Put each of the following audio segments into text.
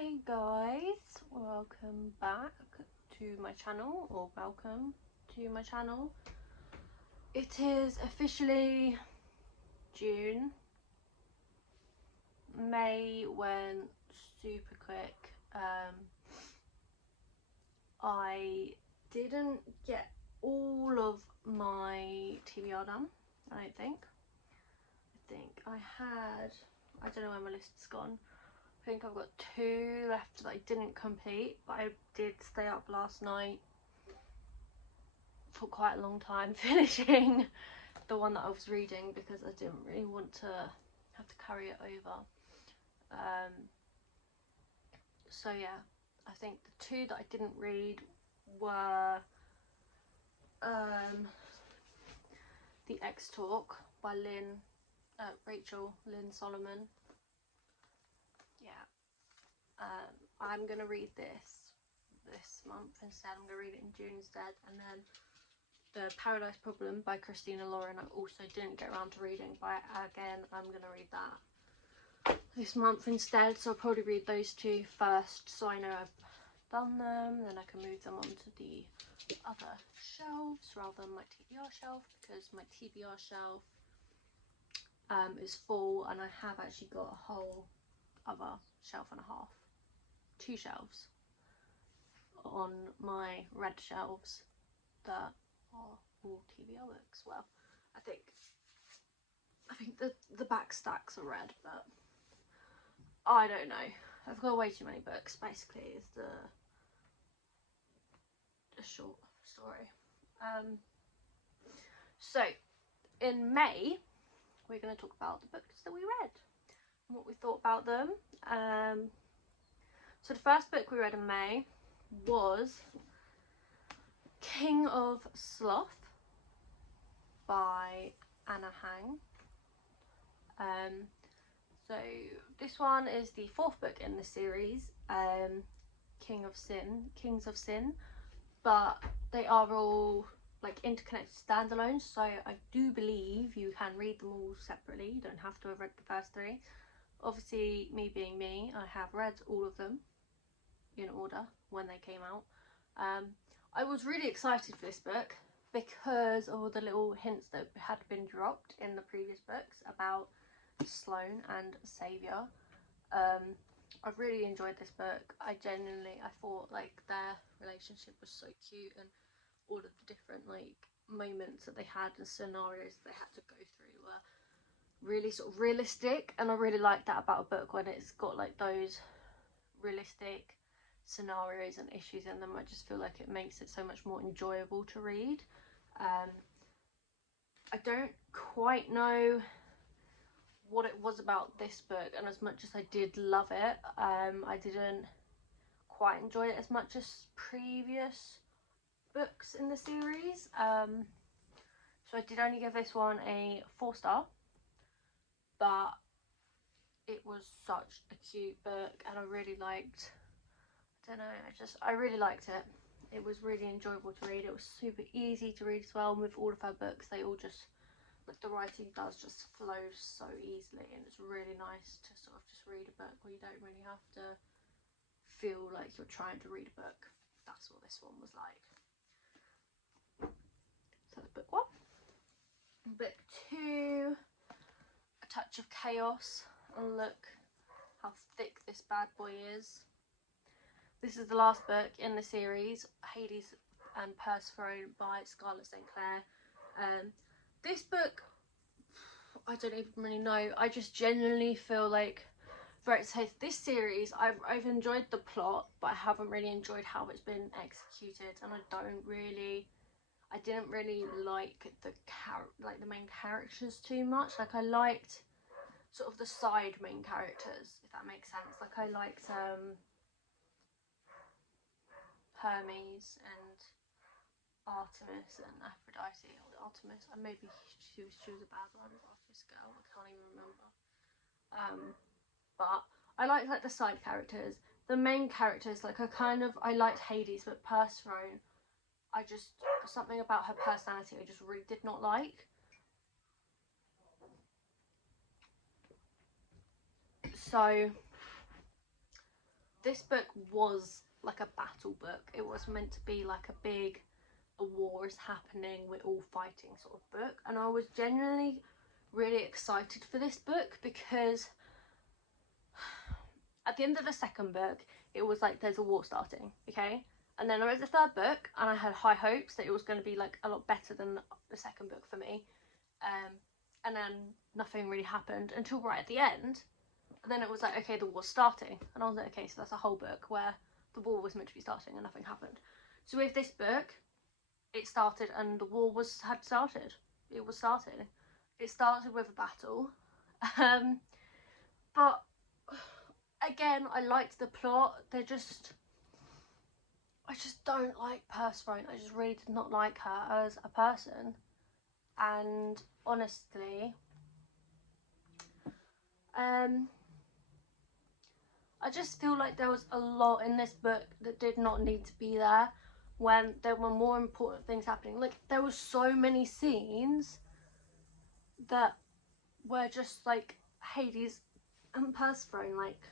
Hi guys, welcome back to my channel, or welcome to my channel. It is officially June. May went super quick. I didn't get all of my TBR done, I don't think. I had, I don't know where my list's gone. I think I've got 2 left that I didn't complete, but I did stay up last night for quite a long time finishing the one that I was reading because I didn't really want to have to carry it over. So yeah, I think the 2 that I didn't read were The X Talk by Rachel Lynn Solomon. Yeah. I'm gonna read this month instead. I'm gonna read it in June instead, and then The Paradise Problem by Christina Lauren I also didn't get around to reading, but again I'm gonna read that this month instead. So I'll probably read those 2 first, so I know I've done them, then I can move them onto the other shelves rather than my TBR shelf, because my TBR shelf is full, and I have actually got a whole other shelf and a half, 2 shelves on my red shelves that are all TBR books. Well, I think the back stacks are red, but I don't know. I've got way too many books, basically, is the short story. So in May we're going to talk about the books that we read and what we thought about them. So the first book we read in May was King of Sloth by Anna Huang. So this one is the 4th book in the series, Kings of Sin, but they are all like interconnected standalones, so I do believe you can read them all separately. You don't have to have read the first 3. Obviously, me being me, I have read all of them in order when they came out. I was really excited for this book because of all the little hints that had been dropped in the previous books about Sloane and Saviour. I really enjoyed this book. I thought like their relationship was so cute, and all of the different like moments that they had and scenarios they had to go through were really sort of realistic, and I really like that about a book when it's got like those realistic scenarios and issues in them. I just feel like it makes it so much more enjoyable to read. I don't quite know what it was about this book, and as much as I did love it, I didn't quite enjoy it as much as previous books in the series. So I did only give this one a 4-star, but it was such a cute book, and I really liked, I really liked it. It was really enjoyable to read. It was super easy to read as well, and with all of her books they all just, like, the writing does just flow so easily, and it's really nice to sort of just read a book where you don't really have to feel like you're trying to read a book. That's what this one was like. So that's book 1. Book 2, A Touch of Chaos, and look how thick this bad boy is. This is the last book in the series, Hades and Persephone by Scarlett and Clair. This book, I don't even really know. I just genuinely feel like, this series, I've enjoyed the plot, but I haven't really enjoyed how it's been executed, and I didn't really like the main characters too much. Like, I liked sort of the side main characters, if that makes sense. Like, I liked Hermes and Artemis and Aphrodite, or Artemis, and maybe she was a bad one, Artemis girl, I can't even remember. But I liked like the side characters. The main characters, like, I liked Hades, but Persephone, something about her personality I just really did not like. So this book was like a battle book. It was meant to be like a war is happening, we're all fighting sort of book, and I was genuinely really excited for this book because at the end of the second book it was like there's a war starting, okay, and then I read the third book and I had high hopes that it was going to be like a lot better than the second book for me, and then nothing really happened until right at the end, and then it was like, okay, the war's starting, and I was like, okay, so that's a whole book where the war was meant to be starting and nothing happened. So with this book, it started and the war had started. It was starting. It started with a battle. But again, I liked the plot. I just don't like Persephone. I just really did not like her as a person. And honestly, I just feel like there was a lot in this book that did not need to be there when there were more important things happening. Like, there were so many scenes that were just like Hades and Persephone like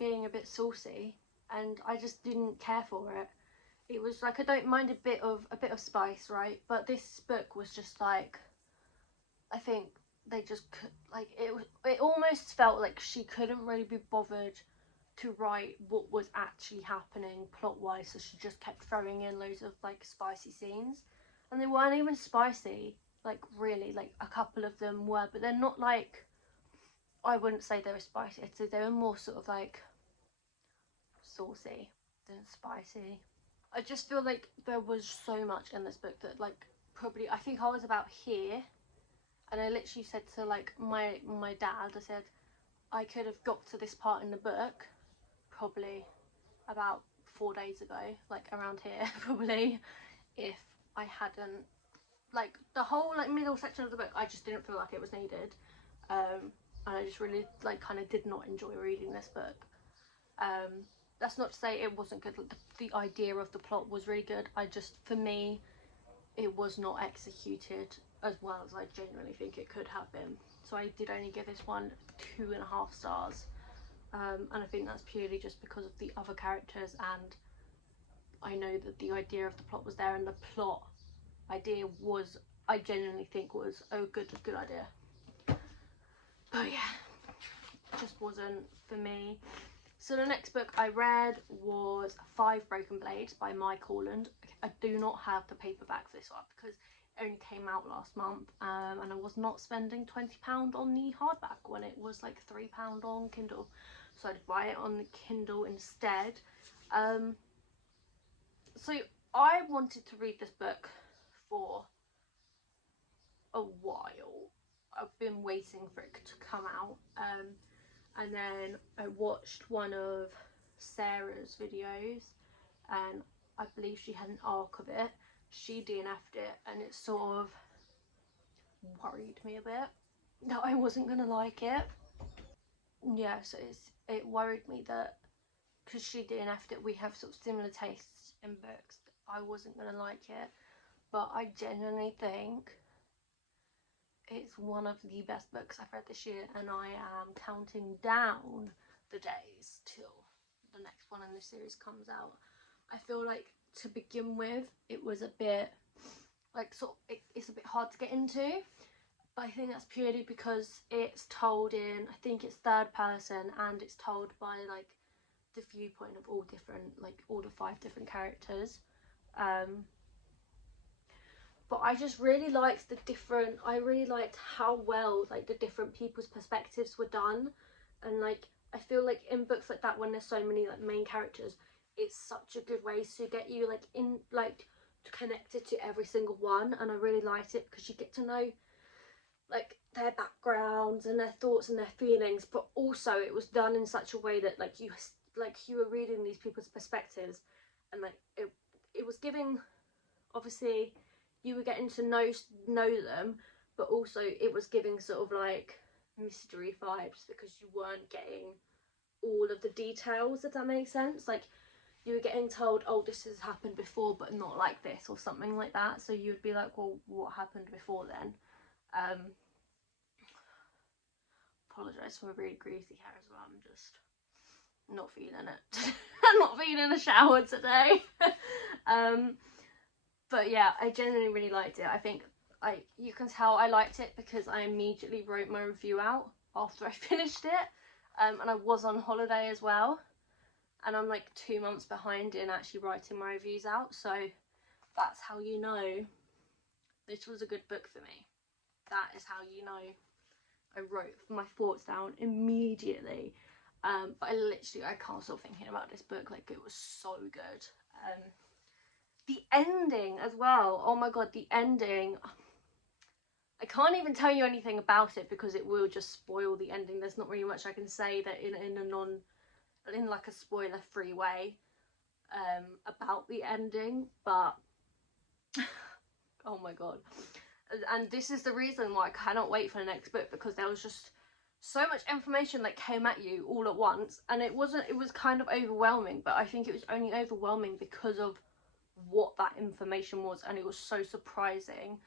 being a bit saucy, and I just didn't care for it. It was like, I don't mind a bit of spice, right? But this book was just like, I think they just could, like, it almost felt like she couldn't really be bothered to write what was actually happening plot wise, so she just kept throwing in loads of like spicy scenes, and they weren't even spicy, like really, like a couple of them were, but they're not like, I wouldn't say they were spicy. I'd say they were more sort of like saucy than spicy. I just feel like there was so much in this book that like, probably, I think I was about here, and I literally said to like my dad, I said I could have got to this part in the book probably about 4 days ago, like around here probably, if I hadn't, like, the whole like middle section of the book, I just didn't feel like it was needed, and I just really like kind of did not enjoy reading this book. That's not to say it wasn't good. The idea of the plot was really good. I just, for me, it was not executed as well as I genuinely think it could have been. So I did only give this one 2.5 stars, and I think that's purely just because of the other characters, and I know that the idea of the plot was there, and the plot idea was, I genuinely think, was a good idea. But yeah, it just wasn't for me. So the next book I read was 5 Broken Blades by Corland. I do not have the paperback for this one because it only came out last month, and I was not spending £20 on the hardback when it was like £3 on Kindle, so I'd buy it on the Kindle instead. So I wanted to read this book for a while. I've been waiting for it to come out, and then I watched one of Sarah's videos, and I believe she had an arc of it. She DNF'd it, and it sort of worried me a bit that I wasn't gonna like it. Yeah, so it worried me that because she DNF'd it, we have sort of similar tastes in books, I wasn't gonna like it. But I genuinely think it's one of the best books I've read this year, and I am counting down the days till the next one in the series comes out. I feel like, to begin with, it was a bit like, it's a bit hard to get into, but I think that's purely because it's told in, I think it's third person, and it's told by like the viewpoint of all the 5 different characters. But I just really liked I really liked how well like the different people's perspectives were done, and like I feel like in books like that, when there's so many like main characters, it's such a good way to get you like in, like, connected to every single one, and I really liked it because you get to know like their backgrounds and their thoughts and their feelings, but also it was done in such a way that like you were reading these people's perspectives, and like it was giving, obviously you were getting to know them, but also it was giving sort of like mystery vibes because you weren't getting all of the details, if that makes sense. Like, you were getting told, oh, this has happened before but not like this, or something like that, so you'd be like, well, what happened before then? Apologise for my really greasy hair as well, I'm just not feeling it. I'm not feeling a shower today. But yeah, I genuinely really liked it. I think you can tell I liked it because I immediately wrote my review out after I finished it. And I was on holiday as well, and I'm like 2 months behind in actually writing my reviews out, so that's how you know this was a good book for me. That is how you know I wrote my thoughts down immediately. But I can't stop thinking about this book. Like, it was so good. The ending as well, oh my god, the ending, I can't even tell you anything about it because it will just spoil the ending. There's not really much I can say that in like a spoiler free way about the ending, but oh my god. And this is the reason why I cannot wait for the next book, because there was just so much information that came at you all at once, and it was kind of overwhelming, but I think it was only overwhelming because of what that information was, and it was so surprising,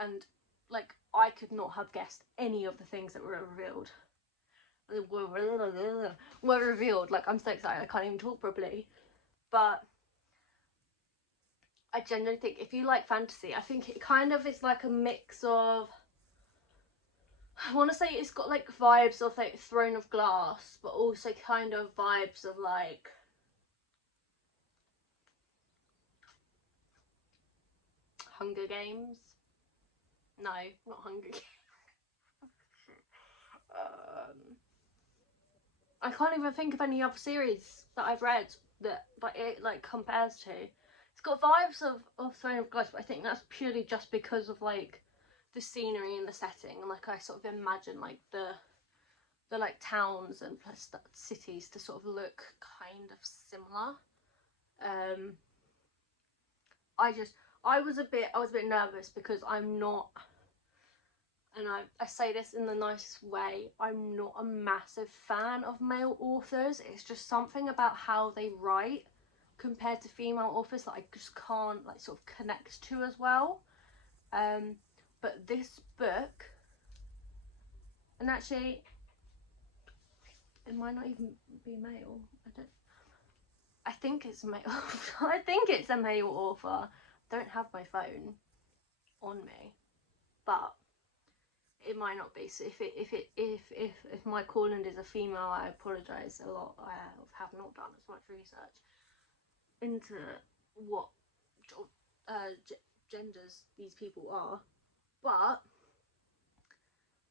and like I could not have guessed any of the things that were revealed. Were revealed. Like, I'm so excited I can't even talk properly. But I genuinely think if you like fantasy, I think it kind of is like a mix of, I want to say it's got like vibes of like Throne of Glass, but also kind of vibes of like Hunger Games. No, not Hunger Games. I can't even think of any other series that I've read that it like compares to. It's got vibes of Throne of Glass, but I think that's purely just because of like the scenery and the setting, and like I sort of imagine like the like towns and cities to sort of look kind of similar. I was a bit nervous because I'm not, and I say this in the nicest way, I'm not a massive fan of male authors. It's just something about how they write compared to female authors that I just can't like sort of connect to as well. But this book, and actually it might not even be male. I think it's male. I think it's a male author. I don't have my phone on me, but it might not be. So if my Corland is a female, I apologise a lot. I have not done as much research into what genders these people are, but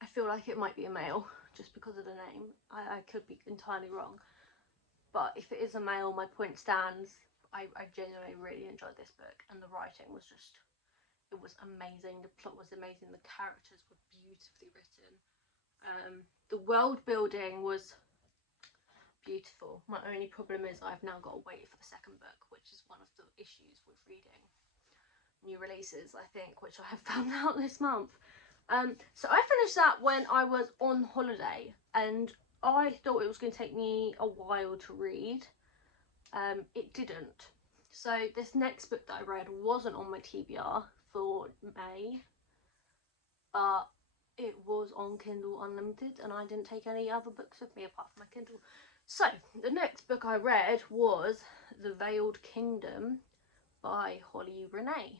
I feel like it might be a male just because of the name. I could be entirely wrong, but if it is a male, my point stands. I genuinely really enjoyed this book, and the writing was just, it was amazing. The plot was amazing. The characters were beautifully written. The world building was beautiful. My only problem is I've now got to wait for the second book, which is one of the issues with reading new releases, I think, which I have found out this month. So I finished that when I was on holiday, and I thought it was going to take me a while to read. It didn't. So this next book that I read wasn't on my TBR for May, but it was on Kindle Unlimited, and I didn't take any other books with me apart from my Kindle. So the next book I read was The Veiled Kingdom by Renee.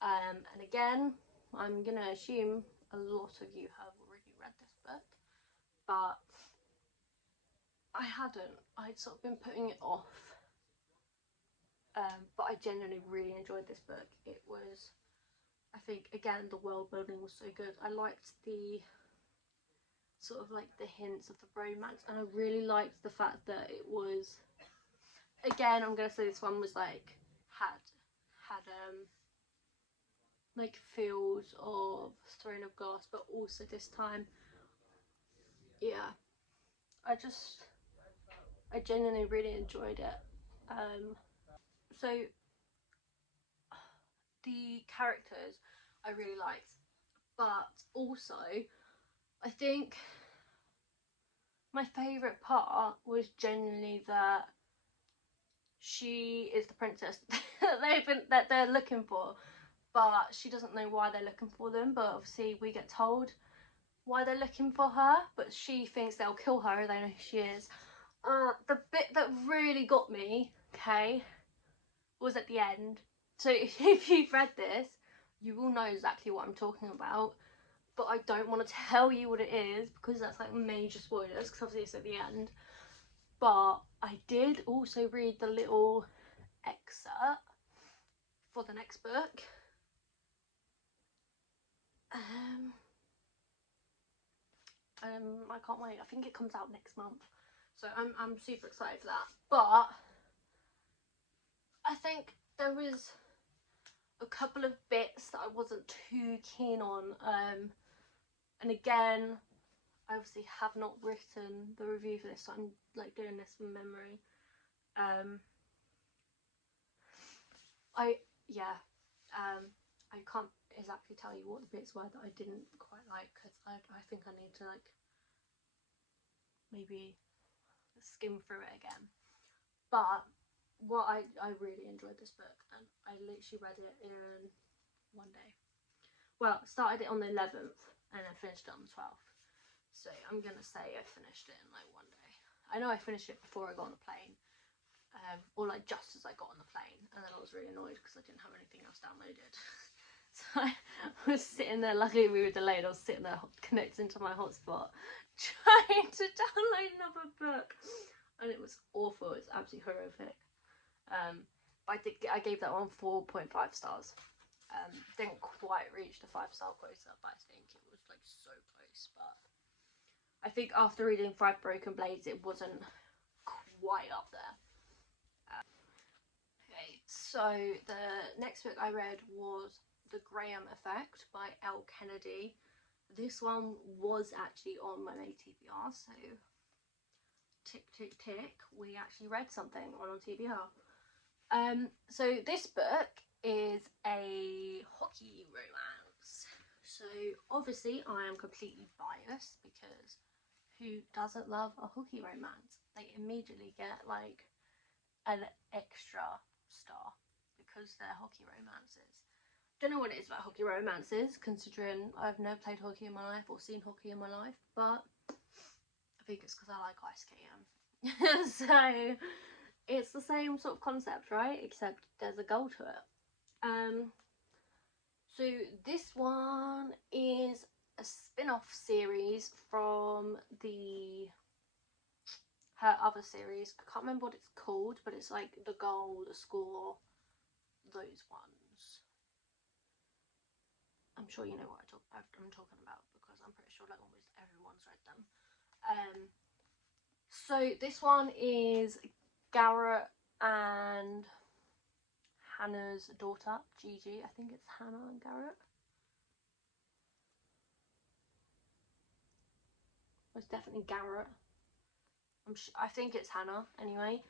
And again, I'm gonna assume a lot of you have already read this book, but I hadn't. I'd sort of been putting it off. But I genuinely really enjoyed this book. It was, I think, again, the world building was so good. I liked the sort of like the hints of the romance, and I really liked the fact that it was, again, I'm gonna say this one was like had like feels of Throne of Glass, but also this time, yeah, I genuinely really enjoyed it. So the characters I really liked, but also I think my favourite part was genuinely that she is the princess that they're looking for, but she doesn't know why they're looking for them. But obviously we get told why they're looking for her, but she thinks they'll kill her if they know who she is. The bit that really got me, okay, was at the end. So if you've read this, you will know exactly what I'm talking about. But I don't want to tell you what it is because that's like major spoilers, because obviously it's at the end. But I did also read the little excerpt for the next book. I can't wait. I think it comes out next month, so I'm super excited for that. But I think there was a couple of bits that I wasn't too keen on. And again, I obviously have not written the review for this, so I'm like doing this from memory. I can't exactly tell you what the bits were that I didn't quite like, because I think I need to like maybe skim through it again. But what I really enjoyed this book, and I literally read it in one day. Well, started it on the 11th and then finished it on the 12th. So I'm gonna say I finished it in like one day. I know I finished it before I got on the plane, or like just as I got on the plane, and then I was really annoyed because I didn't have anything else downloaded. So I was sitting there, luckily we were delayed, I was sitting there connecting to my hotspot trying to download another book, and it was awful. It's absolutely horrific. But I gave that one 4.5 stars. Didn't quite reach the 5-star quota, but I think it was like so close. But I think after reading 5 Broken Blades, it wasn't quite up there. Okay, so the next book I read was The Graham Effect by Elle Kennedy. This one was actually on my May TBR, so tick tick tick, we actually read something on TBR. So this book is a hockey romance. So obviously I am completely biased, because who doesn't love a hockey romance? They immediately get like an extra star because they're hockey romances. Don't know what it is about hockey romances, considering I've never played hockey in my life or seen hockey in my life, but I think it's because I like ice skating. So it's the same sort of concept, right? Except there's a goal to it. So this one is a spin-off series from her other series. I can't remember what it's called, but it's like the goal, the score, those ones. I'm sure you know what I'm talking about, because I'm pretty sure like almost everyone's read them. So this one is Garrett and Hannah's daughter, Gigi. I think it's Hannah and Garrett. It's definitely Garrett. I think it's Hannah anyway.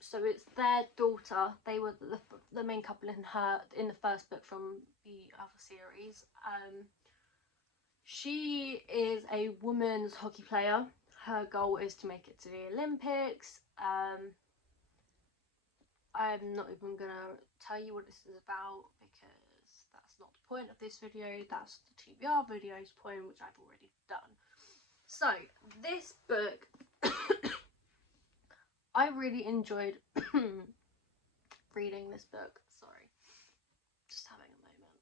So it's their daughter. They were the main couple in the first book from the other series. She is a women's hockey player. Her goal is to make it to the Olympics. I'm not even gonna tell you what this is about, because that's not the point of this video. That's the TBR video's point, which I've already done. So this book I really enjoyed reading this book. Sorry, just having a moment.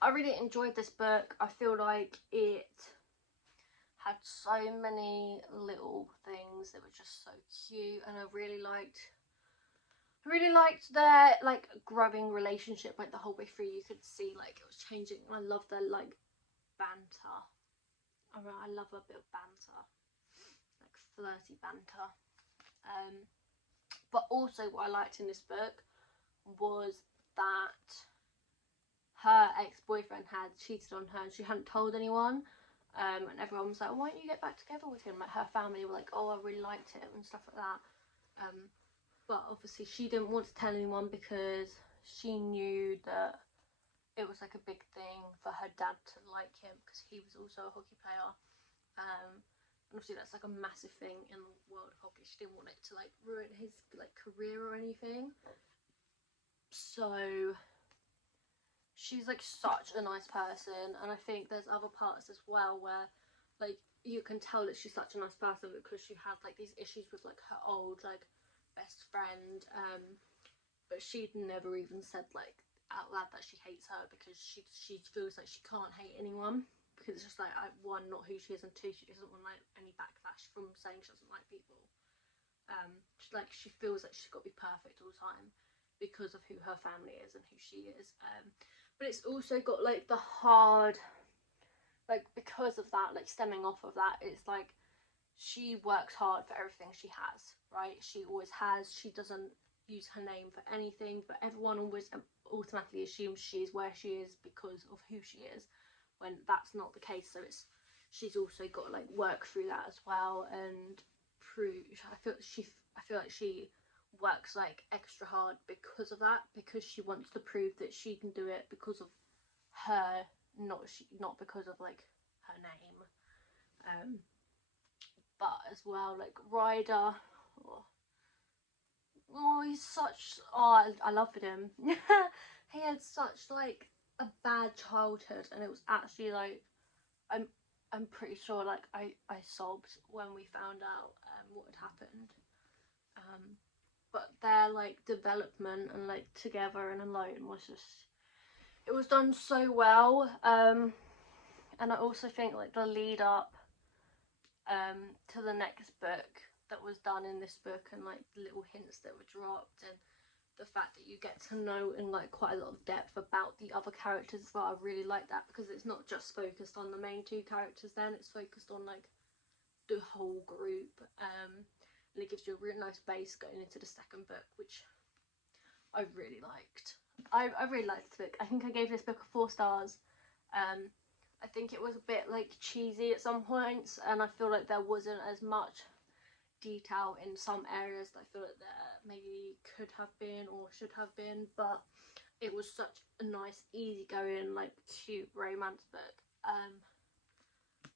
I really enjoyed this book. I feel like it had so many little things that were just so cute, and I really liked their like growing relationship, like the whole way through. You could see like it was changing. I love their like banter. I love a bit of banter, like flirty banter. But also what I liked in this book was that her ex-boyfriend had cheated on her and she hadn't told anyone. And everyone was like, why don't you get back together with him? Like her family were like, oh, I really liked him and stuff like that. But obviously she didn't want to tell anyone, because she knew that it was like a big thing for her dad to like him, because he was also a hockey player. And obviously that's like a massive thing in the world of hockey. She didn't want it to like ruin his like career or anything. So she's like such a nice person, and I think there's other parts as well where like you can tell that she's such a nice person because she had like these issues with like her old like best friend, but she'd never even said like out loud that she hates her, because she feels like she can't hate anyone, because it's just like, one, not who she is, and two, she doesn't want like any backlash from saying she doesn't like people. She feels like she's got to be perfect all the time because of who her family is and who she is, but it's also got like the hard, like because of that, like stemming off of that, it's like she works hard for everything she has, right? She always has. She doesn't use her name for anything, but everyone always automatically assumes she's where she is because of who she is, when that's not the case. So she's also got to like work through that as well and prove. I feel like she works like extra hard because of that, because she wants to prove that she can do it because of her, not because of like her name. But as well, like Ryder, he's such, I loved him. He had such like a bad childhood, and it was actually like, I'm pretty sure like I sobbed when we found out what had happened. But their like development and like together and alone was just, it was done so well. And I also think like the lead up to the next book that was done in this book, and like the little hints that were dropped, and the fact that you get to know in like quite a lot of depth about the other characters as well. I really like that, because it's not just focused on the main two characters, then it's focused on like the whole group, and it gives you a really nice base going into the second book, which I really liked. I really liked this book. I think I gave this book 4 stars. I think it was a bit like cheesy at some points, and I feel like there wasn't as much detail in some areas that I feel like there maybe could have been or should have been, but it was such a nice, easygoing, like cute romance book.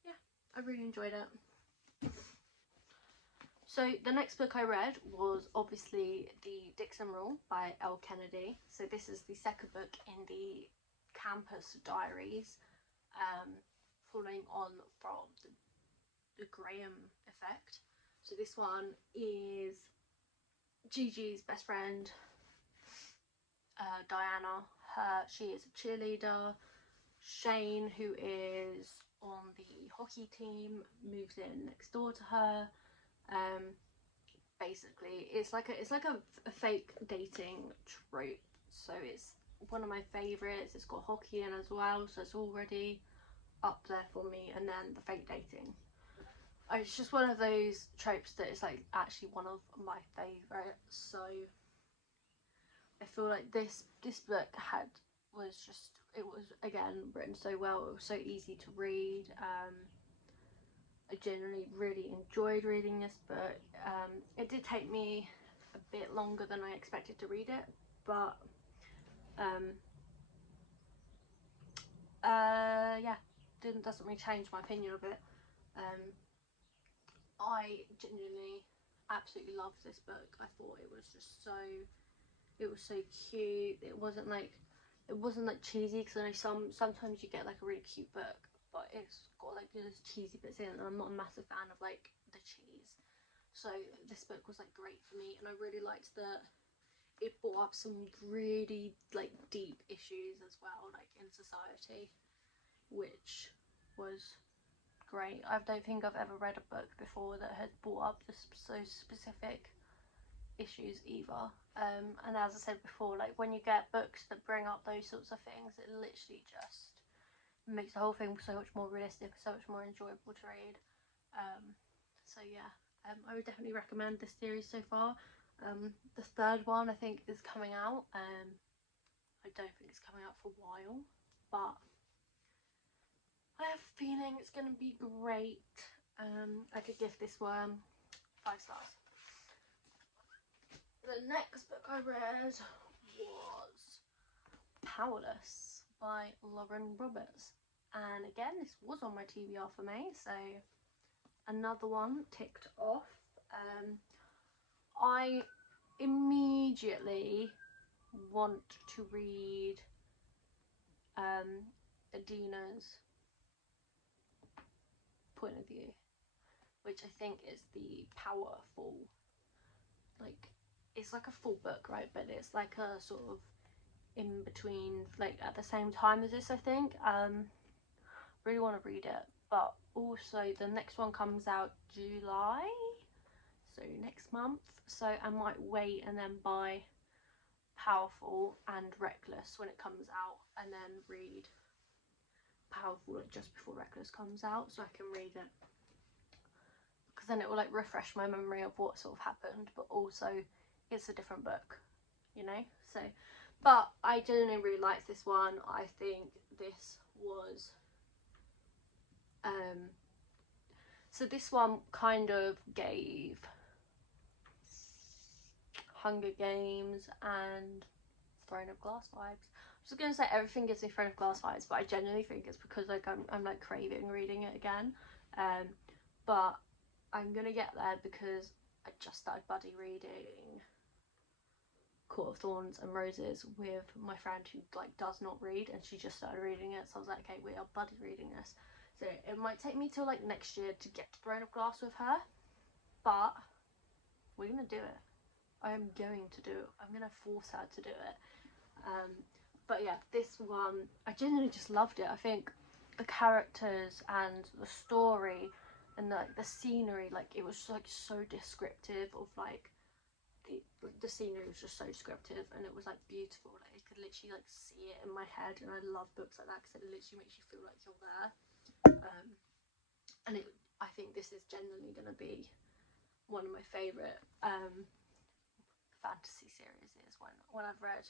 Yeah, I really enjoyed it. So the next book I read was obviously The Dixon Rule by Elle Kennedy. So this is the second book in the campus diaries, following on from the Graham effect. So this one is Gigi's best friend, Diana. She is a cheerleader. Shane, who is on the hockey team, moves in next door to her. Basically, it's like a fake dating trope. So it's one of my favourites. It's got hockey in as well, so it's already up there for me. And then the fake dating. It's just one of those tropes that is like actually one of my favourites. So I feel like this book it was again written so well. It was so easy to read. I generally really enjoyed reading this book. It did take me a bit longer than I expected to read it, but yeah, doesn't really change my opinion of it. I genuinely absolutely loved this book. I thought it was just so cute. It wasn't like cheesy, because I know sometimes you get like a really cute book, but it's got like those cheesy bits in it, and I'm not a massive fan of like the cheese. So this book was like great for me, and I really liked that it brought up some really like deep issues as well, like in society, which was great. I don't think I've ever read a book before that had brought up those specific issues either. And as I said before, like when you get books that bring up those sorts of things, it literally just makes the whole thing so much more realistic, so much more enjoyable to read. So yeah, I would definitely recommend this series so far. The third one I think is coming out. I don't think it's coming out for a while, but I have a feeling it's going to be great. I could give this one 5 stars. The next book I read was Powerless by Lauren Roberts. And again, this was on my TBR for May, so another one ticked off. I immediately want to read Adina's point of view, which I think is the powerful, like, it's like a full book, right, but it's like a sort of in between, like at the same time as this, I think. Really want to read it, but also the next one comes out July, so next month, so I might wait and then buy Powerful and Reckless when it comes out, and then read Powerful like just before Reckless comes out, so I can read it, because then it will like refresh my memory of what sort of happened, but also it's a different book, you know. So, but I genuinely really liked this one. I think this was so this one kind of gave Hunger Games and Throne of Glass vibes. I was gonna say everything gives me Throne of Glass vibes, but I genuinely think it's because like I'm like craving reading it again. But I'm gonna get there because I just started buddy reading Court of Thorns and Roses with my friend who like does not read, and she just started reading it, so I was like, okay, we are buddy reading this. So it might take me till like next year to get to Throne of Glass with her, but we're gonna do it. I am going to do it. I'm gonna force her to do it. But yeah, this one I genuinely just loved it. I think the characters and the story and the scenery, like it was like so descriptive of like the scenery was just so descriptive, and it was like beautiful. Like I could literally like see it in my head, and I love books like that because it literally makes you feel like you're there. And I think this is genuinely going to be one of my favourite fantasy series when I've read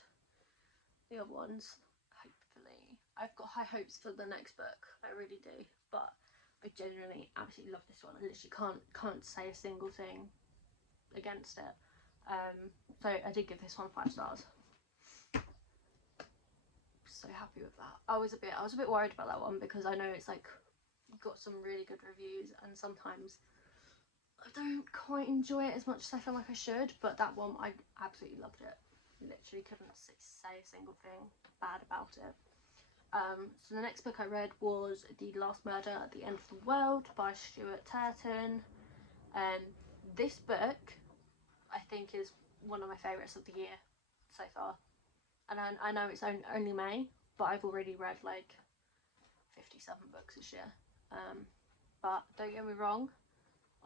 the other ones. Hopefully I've got high hopes for the next book, I really do, but I genuinely absolutely love this one. I literally can't say a single thing against it. So I did give this one 5 stars. So happy with that. I was a bit worried about that one because I know it's like got some really good reviews, and sometimes I don't quite enjoy it as much as I feel like I should, but that one I absolutely loved it. Literally couldn't say a single thing bad about it. So the next book I read was The Last Murder at the End of the World by Stuart Turton. This book I think is one of my favourites of the year so far, and I know it's only May, but I've already read like 57 books this year. But don't get me wrong,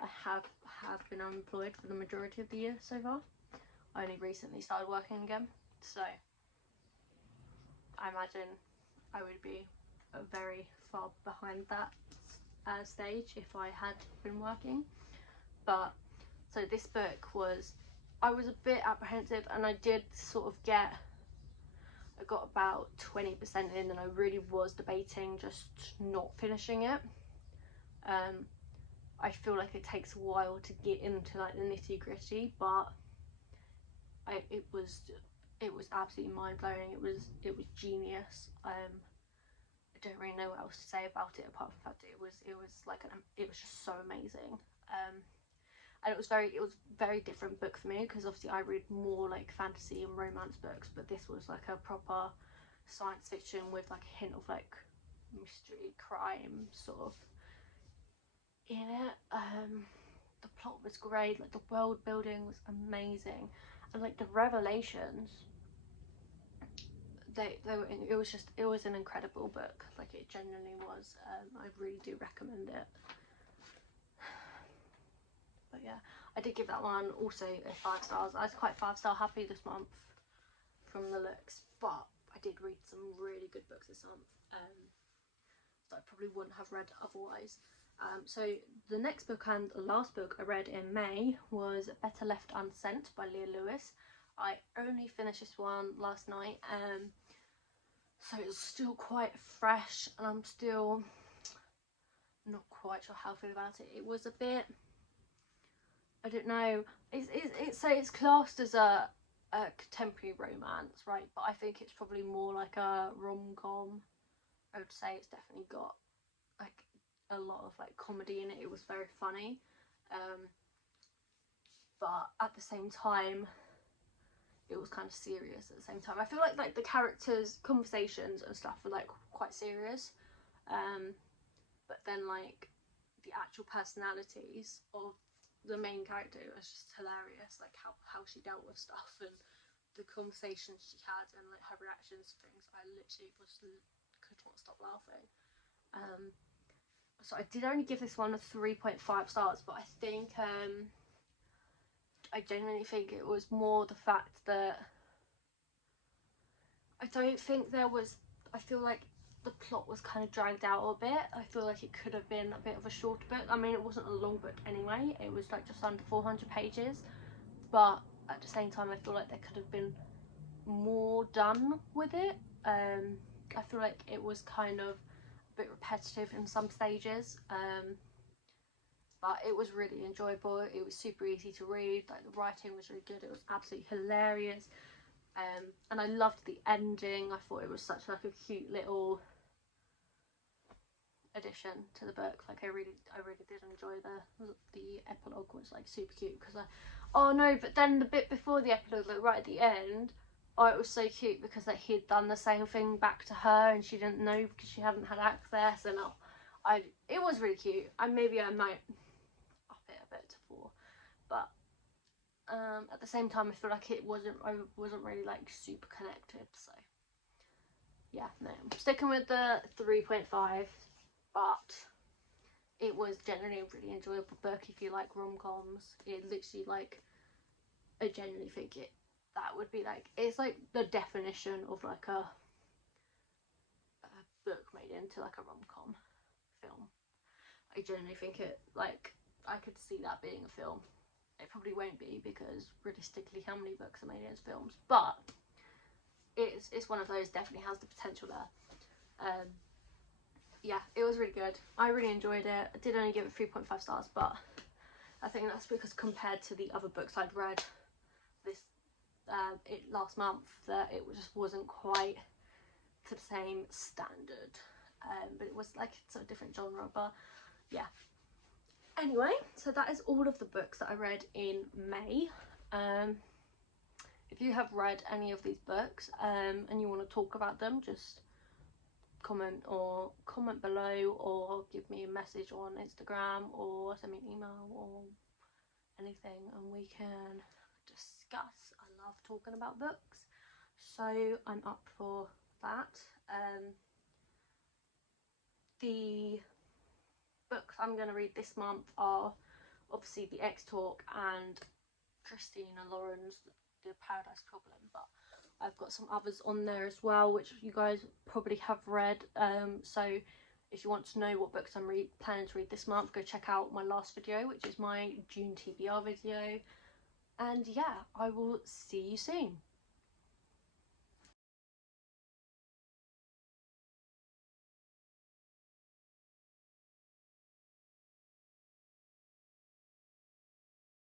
I have been unemployed for the majority of the year so far. I only recently started working again, so I imagine I would be very far behind that stage if I had been working. But so this book was, I was a bit apprehensive, and I did sort of I got about 20% in, and I really was debating just not finishing it. I feel like it takes a while to get into like the nitty gritty, but it was absolutely mind blowing. It was genius. I don't really know what else to say about it apart from the fact that it was just so amazing. And it was very different book for me because obviously I read more like fantasy and romance books, but this was like a proper science fiction with like a hint of like mystery, crime sort of in it. The plot was great, like the world building was amazing, and like the revelations, it was an incredible book. Like it genuinely was. I really do recommend it. But yeah, I did give that one also a 5 stars. I was quite 5-star happy this month from the looks, but I did read some really good books this month that I probably wouldn't have read otherwise. So the next book and the last book I read in May was Better Left Unsent by Leah Lewis. I only finished this one last night, so it's still quite fresh, and I'm still not quite sure how I feel about it. It was a bit, I don't know, it's classed as a contemporary romance, right, but I think it's probably more like a rom-com. I would say it's definitely got like a lot of like comedy in it. It was very funny, but at the same time it was kind of serious at the same time. I feel like the characters' conversations and stuff were like quite serious, but then like the actual personalities of the main character was just hilarious, like how she dealt with stuff and the conversations she had and like her reactions to things. I literally could not stop laughing. So I did only give this one a 3.5 stars, but I think I genuinely think it was more the fact that I don't think there was, I feel like the plot was kind of dragged out a bit. I feel like it could have been a bit of a shorter book. I mean, it wasn't a long book anyway, it was like just under 400 pages, but at the same time I feel like there could have been more done with it. I feel like it was kind of a bit repetitive in some stages, but it was really enjoyable. It was super easy to read, like the writing was really good, it was absolutely hilarious, and I loved the ending. I thought it was such like a cute little addition to the book. Like I really did enjoy the epilogue. Was like super cute because oh no, but then the bit before the epilogue, like right at the end, oh, it was so cute because like he had done the same thing back to her and she didn't know because she hadn't had access, and it was really cute. And maybe I might up it a bit to 4, but at the same time I feel like I wasn't really like super connected, so yeah, no, I'm sticking with the 3.5, but it was generally a really enjoyable book if you like rom-coms. It literally, like, I genuinely think that would be like, it's like the definition of like a book made into like a rom-com film. I genuinely think it, like, I could see that being a film. It probably won't be because realistically how many books are made into films, but it's one of those, definitely has the potential there. Yeah, it was really good. I really enjoyed it. I did only give it 3.5 stars, but I think that's because compared to the other books I'd read this last month, that it just wasn't quite to the same standard. But it was like, it's a different genre, but yeah. Anyway, so that is all of the books that I read in May. If you have read any of these books and you want to talk about them, just comment below, or give me a message on Instagram, or send me an email or anything, and we can discuss. I love talking about books, so I'm up for that. The books I'm going to read this month are obviously the X Talk and Christina Lauren's The Paradise Problem, but I've got some others on there as well which you guys probably have read, so if you want to know what books I'm planning to read this month, go check out my last video, which is my June TBR video. And yeah, I will see you soon.